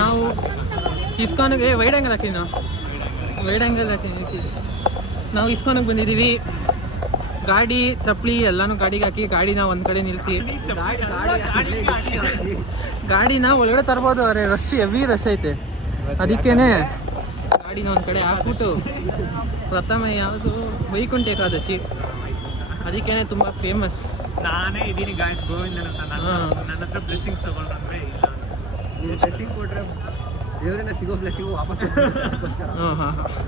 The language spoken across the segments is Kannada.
ನಾವು ಇಸ್ಕಾನ್ಗೆ ವೈಡ್ ಆ್ಯಂಗಲ್ ಹಾಕಿ ವೈಡ್ ಆ್ಯಂಗಲ್ ಹಾಕಿ ನಾವು ಇಸ್ಕಾನಿಗೆ ಬಂದಿದ್ದೀವಿ. ಗಾಡಿ ಚಪ್ಪಲಿ ಎಲ್ಲನೂ ಗಾಡಿಗೆ ಹಾಕಿ ಗಾಡಿನ ಒಂದು ಕಡೆ ನಿಲ್ಲಿಸಿ ಗಾಡಿನ ಒಳಗಡೆ ತರ್ಬೋದು. ಅರೆ ರಶ್ ಹೆವಿ ರಶ್ ಐತೆ, ಅದಕ್ಕೇ ಗಾಡಿನ ಒಂದು ಕಡೆ ಹಾಕ್ಬಿಟ್ಟು ಪ್ರಥಮ ಯಾವುದು ವೈಕುಂಠ ಏಕಾದಶಿ, ಅದಕ್ಕೇ ತುಂಬ ಫೇಮಸ್. ನಾನೇ ಇದ್ದೀನಿ ಗಾಯ್ಸ್ ಗೋವಿಂದನ್ ಅಂತ. ನನ್ನ ಹತ್ರ ಬ್ಲೆಸ್ಸಿಂಗ್ಸ್ ತೊಗೊಂಡ್ರೆ ಇಲ್ಲ, ನೀವು ಬ್ಲೆಸ್ಸಿಂಗ್ ಕೊಟ್ಟರೆ ದೇವರಿಂದ ಸಿಗೋ ಬ್ಲೆಸ್ಸಿಂಗು ವಾಪಸ್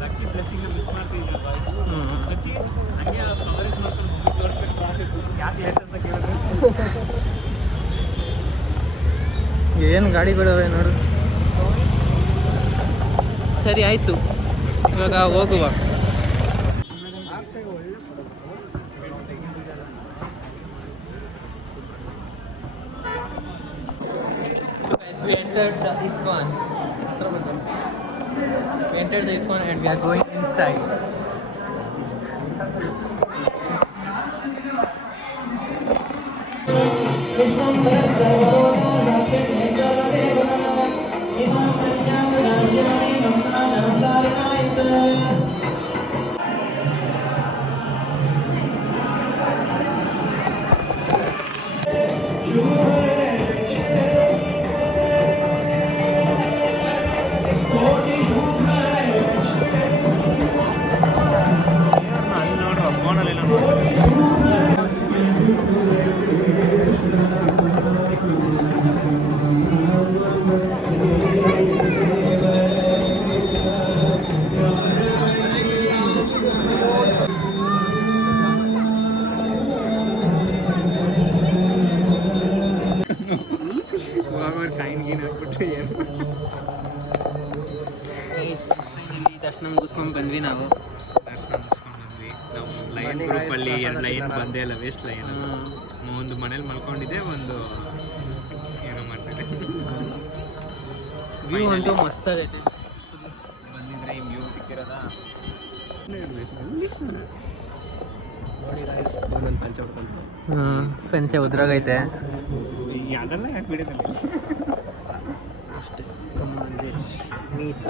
ಲಕ್ಕಿ ಬ್ಲೆಸ್ಸಿಂಗ್ ಮಿಸ್ ಮಾಡ್ತಿದ್ರು ಹಚ್ಚಿ ಹಂಗೆ ಕವರೇಜ್ ಮಾಡ್ಕೊಂಡು ಮಮ್ಮಿ ತೋರಿಸ್ಬೇಕು ಟ್ರಾಫಿಕ್ ಯಾಕೆ ಲೇಟ್ ಅಂತ ಕೇಳಿದ್ರು. ಏನು ಗಾಡಿಗಳವೆ ನೋಡು. ಸರಿ ಆಯಿತು, ಇವಾಗ ಹೋಗುವ. We entered the ISKCON. We entered the ISKCON and we are going inside. ಅಲ್ಲಿ ನೋಡ್ರ ಫೋನಲ್ಲಿ ನೋಡ್ರಿ. ಸೈನ್ ಗೀನ್ ಹಾಕ್ಬಿಟ್ಟು ಏನು ದರ್ಶನ ಮುಗಿಸ್ಕೊಂಡು ಬಂದ್ವಿ ನಾವು. ದರ್ಶನ ಮುಗಿಸ್ಕೊಂಡು ಬಂದ್ವಿ ನಾವು. ಲೈನ್ ಗ್ರೂಪಲ್ಲಿ 2 ಲೈನ್ ಬಂದೇ ಇಲ್ಲ, ವೇಸ್ಟ್ ಲೈನ್. ಒಂದು ಮನೇಲಿ ಮಲ್ಕೊಂಡಿದ್ದೆ, ಒಂದು ಏನೋ ಮಾಡ್ತಿದ್ದೆ. ವ್ಯೂ ಅಂತೂ ಮಸ್ತ್ ಆಗೈತೆ. ಬಂದಿದ್ರೆ ಈ ವ್ಯೂ ಸಿಕ್ಕಿರೋದಾ ನೋಡಿ ಗಾಯ್ಸ್, ನನ್ನ ಪಂಚ ಹೊಡ್ಕೊಂಡು ಪಂಚೆ ಉದ್ರಾಗೈತೆ ಅದೆಲ್ಲ ಯಾಕೆ ಬಿಡೋದಲ್ಲಿ ಅಷ್ಟೇ. Come on let's meet.